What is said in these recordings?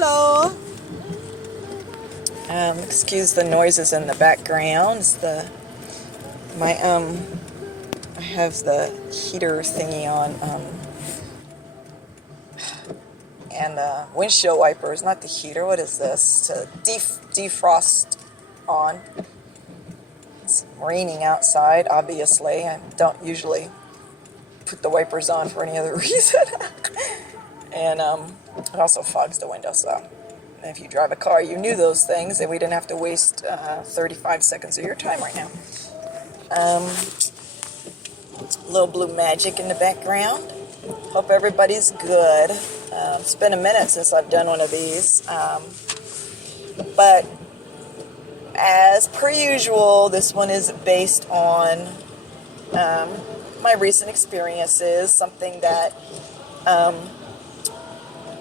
Hello. Excuse the noises in the background. It's I have the heater thingy on, and windshield wipers, not the heater. What is this? To defrost on. It's raining outside, obviously. I don't usually put the wipers on for any other reason. And it also fogs the window, so if you drive a car, you knew those things, and we didn't have to waste 35 seconds of your time right now. Little blue magic in the background. Hope everybody's good. It's been a minute since I've done one of these. But as per usual, this one is based on my recent experiences, something that,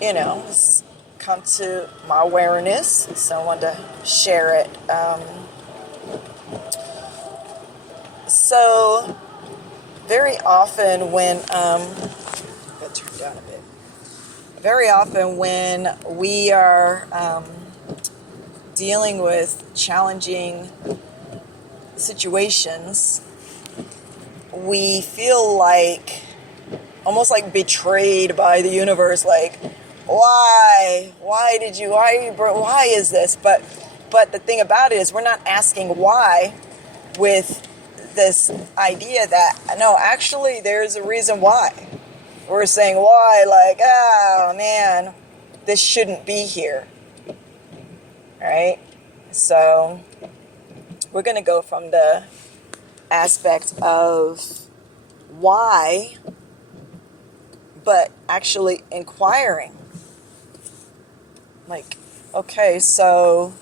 has come to my awareness, so I wanted to share it. So very often when, I'll turn down a bit. Very often when we are dealing with challenging situations, we feel like, almost like betrayed by the universe, like, why is this? But the thing about it is we're not asking why with this idea that, no, actually there's a reason why. We're saying why, like, oh man, this shouldn't be here. Right? So we're going to go from the aspect of why, but actually inquiring. Like, okay, so,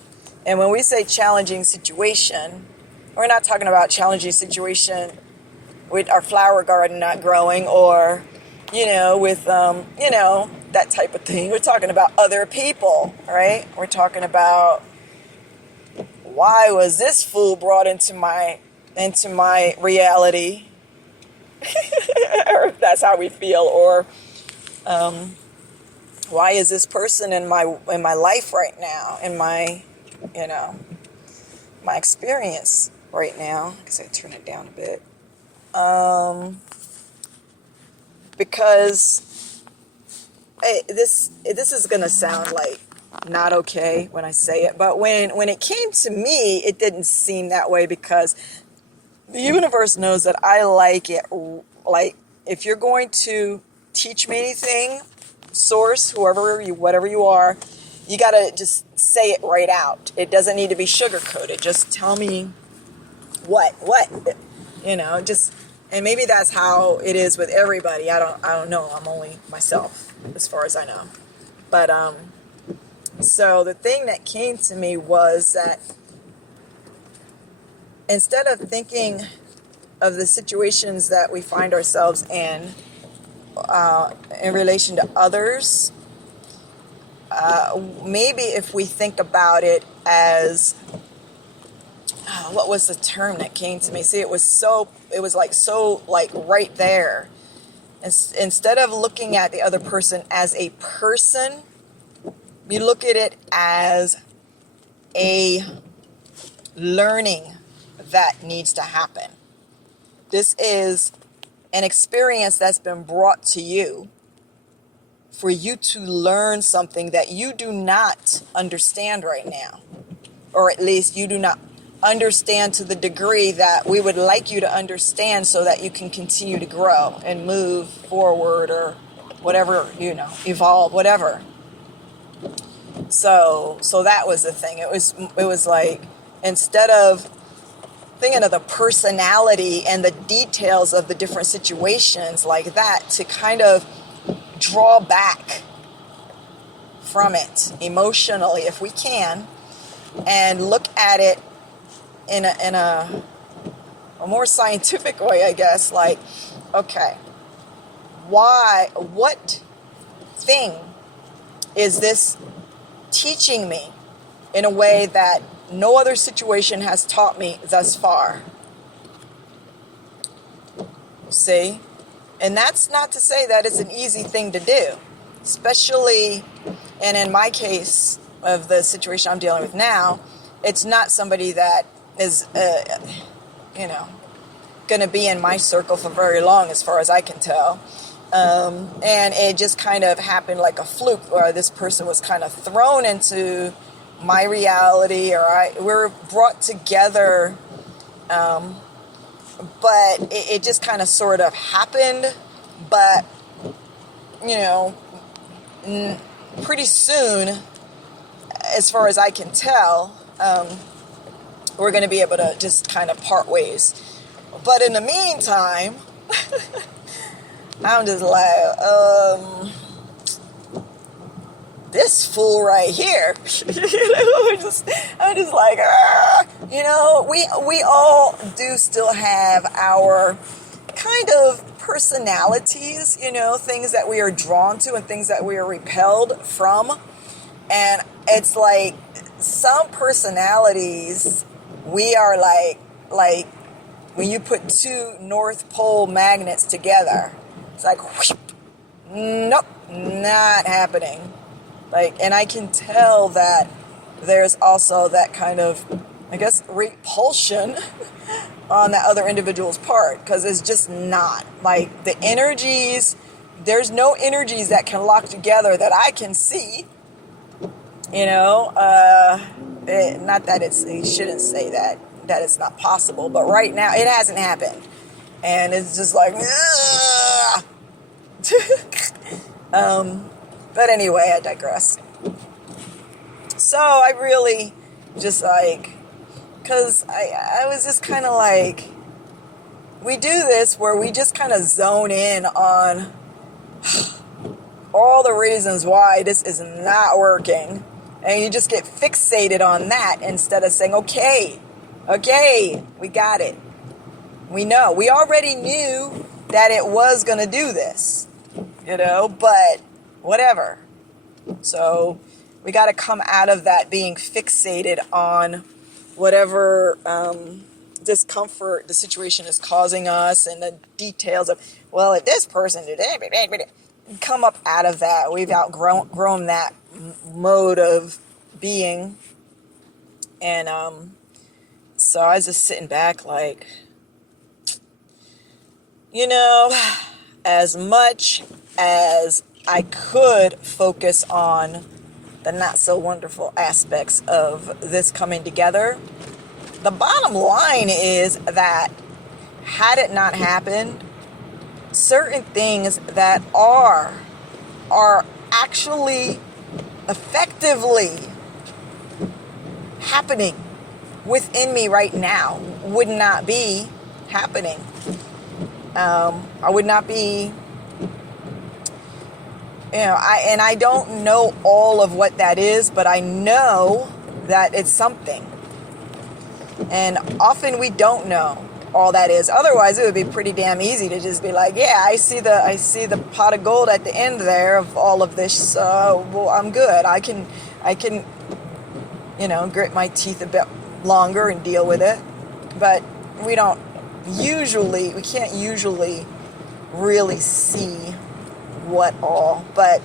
and when we say challenging situation, we're not talking about challenging situation with our flower garden not growing, or, with, that type of thing. We're talking about other people, right? We're talking about, why was this fool brought into my reality? Or if that's how we feel, or why is this person in my life right now, in my my experience right now? I guess I turn it down a bit. Because this is gonna sound like not okay when I say it, but when it came to me, it didn't seem that way, because the universe knows that I like it. Like, if you're going to teach me anything, source, whatever you are, you gotta just say it right out. It doesn't need to be sugar-coated. Just tell me what, just, and maybe that's how it is with everybody. I don't know. I'm only myself, as far as I know. But, so the thing that came to me was that instead of thinking of the situations that we find ourselves in relation to others, maybe if we think about it as, what was the term that came to me? See, it was right there. Instead of looking at the other person as a person, you look at it as a learning that needs to happen. This is an experience that's been brought to you for you to learn something that you do not understand right now, or at least you do not understand to the degree that we would like you to understand, so that you can continue to grow and move forward, or whatever, evolve, whatever. So that was the thing. It was like, instead of thinking of the personality and the details of the different situations like that, to kind of draw back from it emotionally, if we can, and look at it in a more scientific way, I guess. Like, okay, what thing is this teaching me in a way that no other situation has taught me thus far? See? And that's not to say that it's an easy thing to do, especially And in my case of the situation I'm dealing with now, it's not somebody that is, going to be in my circle for very long, as far as I can tell. And it just kind of happened like a fluke, where this person was kind of thrown into my reality, or we were brought together, but it just kind of sort of happened. But, pretty soon, as far as I can tell, we're going to be able to just kind of part ways. But in the meantime, I'm just like, this fool right here. I'm just like, we all do still have our kind of personalities, things that we are drawn to and things that we are repelled from. And it's like some personalities, we are like when you put two North Pole magnets together, it's like, whoosh, nope, not happening. And I can tell that there's also that kind of, I guess, repulsion on that other individual's part, because it's just not. The energies, there's no energies that can lock together that I can see. Not that you shouldn't say that it's not possible, but right now it hasn't happened. And it's just like, but anyway, I digress. So I really just because I was just kind of like, we do this where we just kind of zone in on all the reasons why this is not working. And you just get fixated on that instead of saying, okay, we got it. We know. We already knew that it was going to do this, but whatever. So we got to come out of that being fixated on whatever discomfort the situation is causing us, and the details of, well, if this person did it, come up out of that. We've outgrown that mode of being. And so I was just sitting back like, as much as I could focus on the not so wonderful aspects of this coming together, the bottom line is that had it not happened, certain things that are actually effectively happening within me right now would not be happening. I would not be, I don't know all of what that is, but I know that it's something. And often we don't know all that is. Otherwise, it would be pretty damn easy to just be like, yeah, I see the pot of gold at the end there of all of this. So, well, I'm good. I can, grit my teeth a bit longer and deal with it. But we can't usually really see what all. But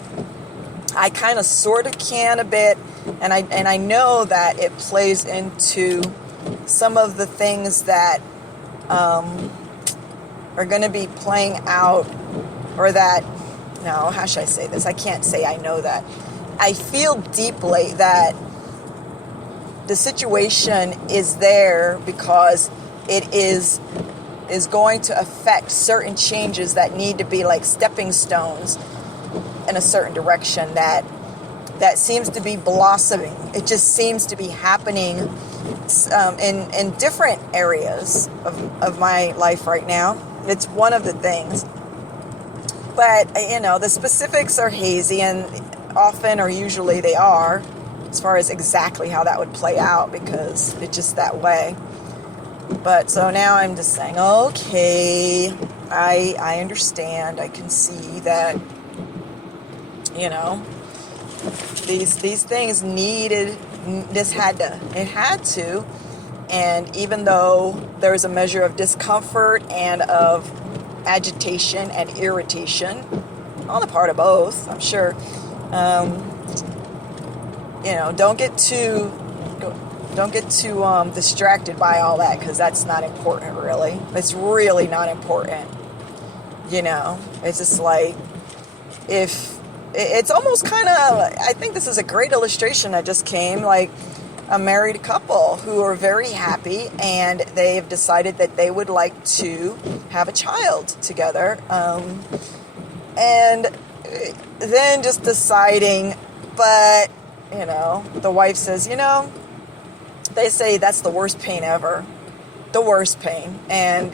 I kind of sort of can a bit, and I know that it plays into some of the things that are going to be playing out, or that, no, how should I say this? I can't say I know that. I feel deeply that the situation is there because it is going to affect certain changes that need to be like stepping stones in a certain direction that seems to be blossoming. It just seems to be happening in different areas of my life right now. It's one of the things. But, the specifics are hazy, and often or usually they are, as far as exactly how that would play out, because it's just that way. But so now I'm just saying, okay, I understand. I can see that, these things needed, it had to. And even though there's a measure of discomfort and of agitation and irritation on the part of both, I'm sure, don't get too distracted by all that, because that's not important, really. It's really not important. It's just like, if it's almost kind of, I think this is a great illustration that just came, like a married couple who are very happy, and they've decided that they would like to have a child together, and then just deciding, but the wife says, they say that's the worst pain ever, the worst pain, and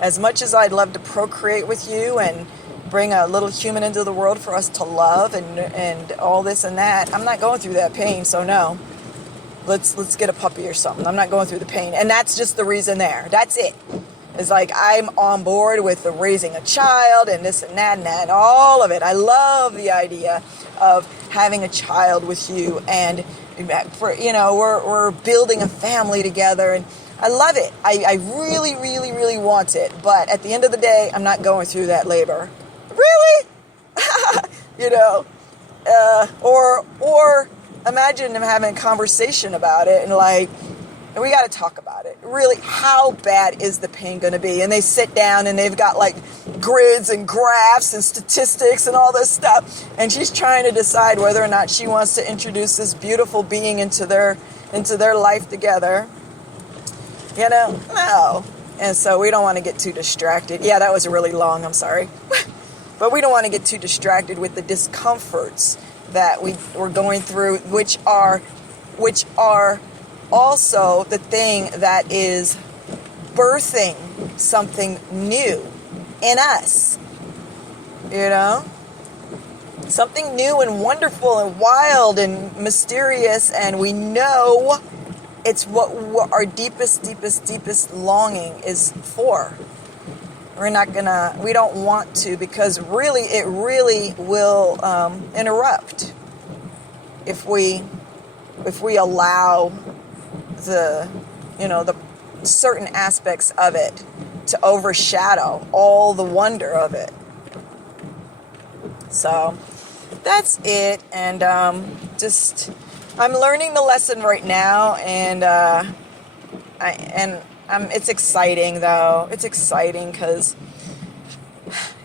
as much as I'd love to procreate with you and bring a little human into the world for us to love and all this and that, I'm not going through that pain, so no. Let's get a puppy or something. I'm not going through the pain. And that's just the reason there. That's it. It's like, I'm on board with the raising a child and this and that and all of it. I love the idea of having a child with you, and we're building a family together, and I love it. I really, really, really want it. But at the end of the day, I'm not going through that labor. Really? Or imagine them having a conversation about it, and we got to talk about it. Really, how bad is the pain going to be? And they sit down and they've got like grids and graphs and statistics and all this stuff. And she's trying to decide whether or not she wants to introduce this beautiful being into their life together. No. And so we don't want to get too distracted. Yeah, that was really long. I'm sorry. But we don't want to get too distracted with the discomforts that we're going through, which are also the thing that is birthing something new in us. Something new and wonderful and wild and mysterious, and we know it's what our deepest longing is for. We don't want to, because it really will interrupt if we allow the certain aspects of it to overshadow all the wonder of it. So that's it, and just I'm learning the lesson right now, and it's exciting though. It's exciting because,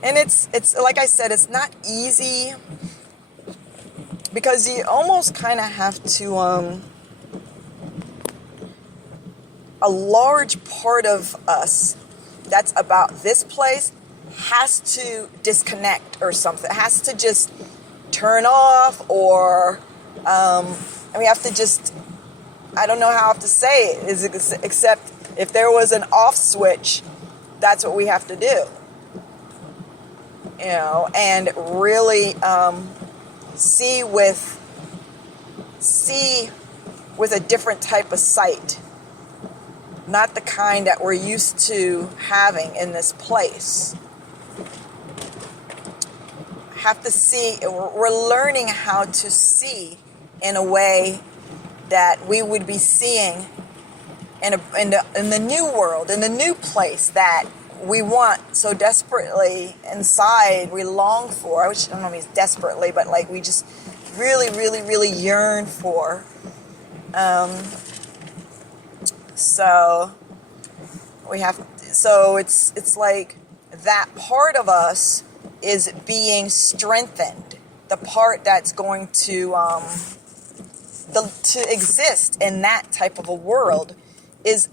and it's like I said, it's not easy, because you almost kind of have to a large part of us that's about this place has to disconnect or something. It has to just turn off, or we have to just, I don't know how to say it, except if there was an off switch, that's what we have to do. And really see with a different type of sight. Not the kind that we're used to having in this place. Have to see, we're learning how to see in a way that we would be seeing in the new world, in the new place that we want so desperately inside, we long for. I don't know if it's desperately, but like we just really, really, really yearn for. So it's like that part of us is being strengthened. The part that's going to exist in that type of a world is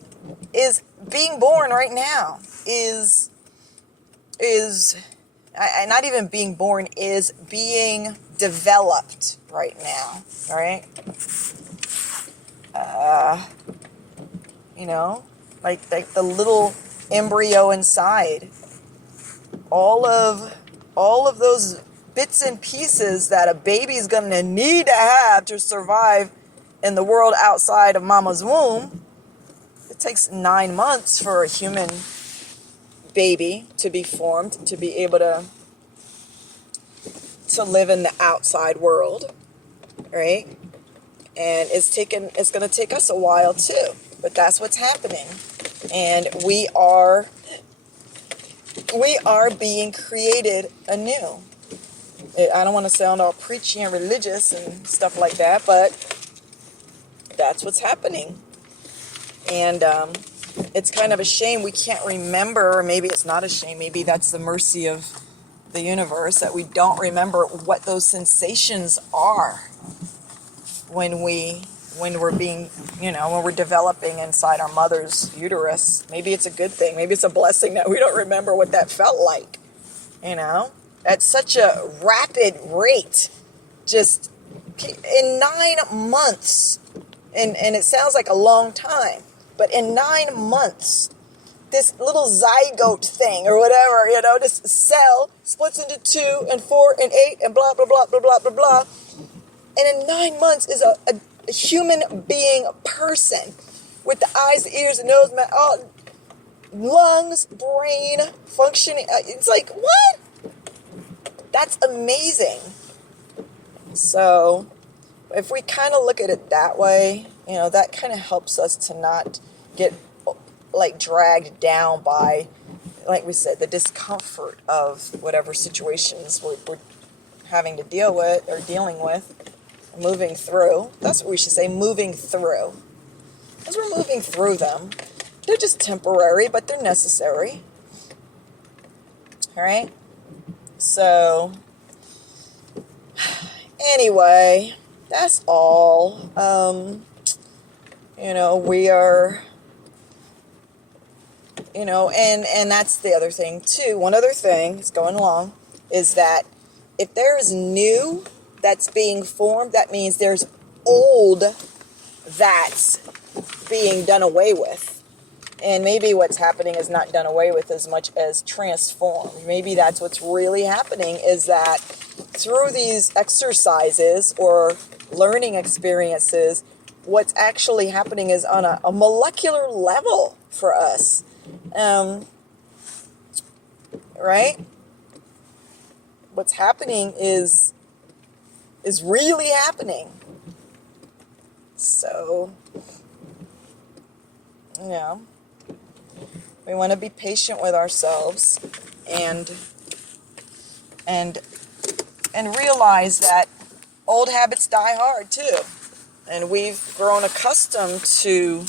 being born right now. Is not even being born, is being developed right now, right? Like the little embryo inside. All of those bits and pieces that a baby's gonna need to have to survive in the world outside of mama's womb. It takes 9 months for a human baby to be formed, to be able to live in the outside world, right? And it's going to take us a while too, but that's what's happening. And we are being created anew. I don't want to sound all preachy and religious and stuff like that, but that's what's happening. And it's kind of a shame we can't remember, or maybe it's not a shame, maybe that's the mercy of the universe, that we don't remember what those sensations are when we're being, when we're developing inside our mother's uterus. Maybe it's a good thing. Maybe it's a blessing that we don't remember what that felt like, at such a rapid rate, just in 9 months. And it sounds like a long time, but in 9 months, this little zygote thing or whatever, this cell splits into 2 and 4 and 8 and blah, blah, blah, blah, blah, blah, blah. And in 9 months is a human being, a person with the eyes, the ears, the nose, mouth, all, lungs, brain, functioning. It's like, what? That's amazing. So if we kind of look at it that way, that kind of helps us to not get dragged down by, like we said, the discomfort of whatever situations we're having to deal with or dealing with, moving through. That's what we should say, moving through. As we're moving through them, they're just temporary, but they're necessary. All right? So, anyway, that's all. We are, and that's the other thing too. One other thing is going along is that if there's new that's being formed, that means there's old that's being done away with. And maybe what's happening is not done away with as much as transformed. Maybe that's what's really happening, is that through these exercises or learning experiences, what's actually happening is on a molecular level for us. Right? What's happening is really happening. So, we want to be patient with ourselves and realize that old habits die hard too. And we've grown accustomed to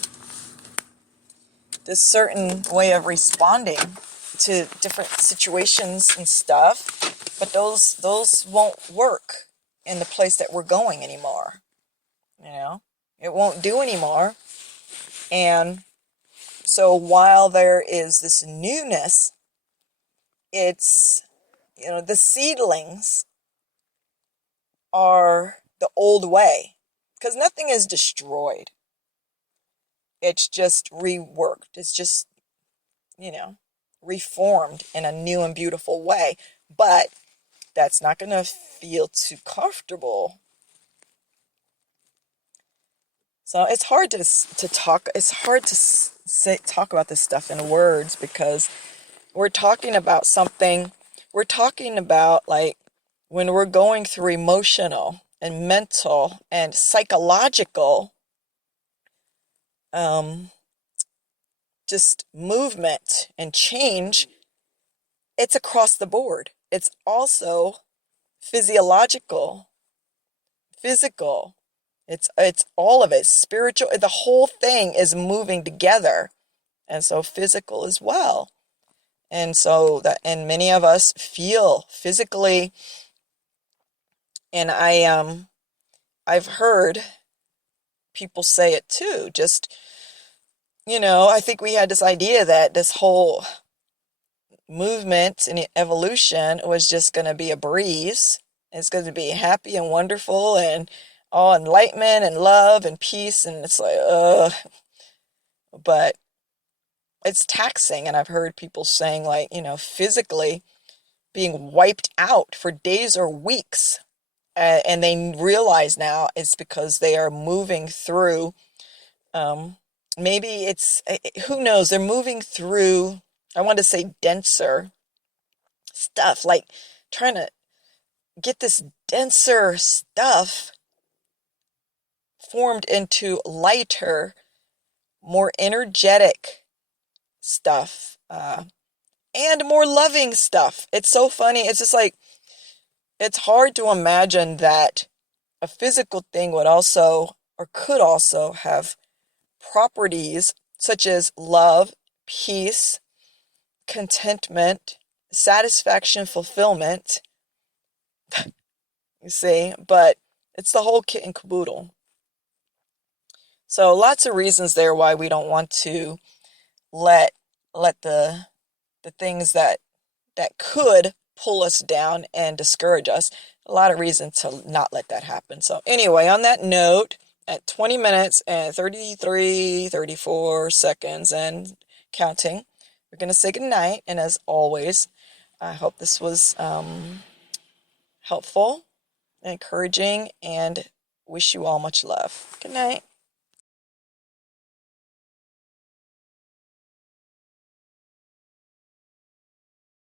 this certain way of responding to different situations and stuff, but those won't work in the place that we're going anymore. It won't do anymore. And so while there is this newness, it's, the seedlings are the old way, because nothing is destroyed. It's just reworked. It's just, reformed in a new and beautiful way. But that's not going to feel too comfortable. So it's hard to talk. It's hard to talk about this stuff in words, because we're talking about something. We're talking about when we're going through emotional and mental and psychological, just movement and change. It's across the board. It's also physiological, physical. It's all of it, spiritual. The whole thing is moving together, and so physical as well. And so and many of us feel physically. And I've heard people say it too. Just I think we had this idea that this whole movement and evolution was just going to be a breeze. It's going to be happy and wonderful and all enlightenment and love and peace, and it's like, but it's taxing. And I've heard people saying physically being wiped out for days or weeks, and they realize now it's because they are moving through, maybe it's, who knows, they're moving through, I want to say denser stuff, like trying to get this denser stuff formed into lighter, more energetic stuff, and more loving stuff. It's so funny. It's just it's hard to imagine that a physical thing would also, or could also have properties such as love, peace, contentment, satisfaction, fulfillment, you see, but it's the whole kit and caboodle. So lots of reasons there why we don't want to let the things that could pull us down and discourage us. A lot of reasons to not let that happen. So anyway, on that note, at 20 minutes and 33, 34 seconds and counting, we're going to say goodnight. And as always, I hope this was helpful, encouraging, and wish you all much love. Good night.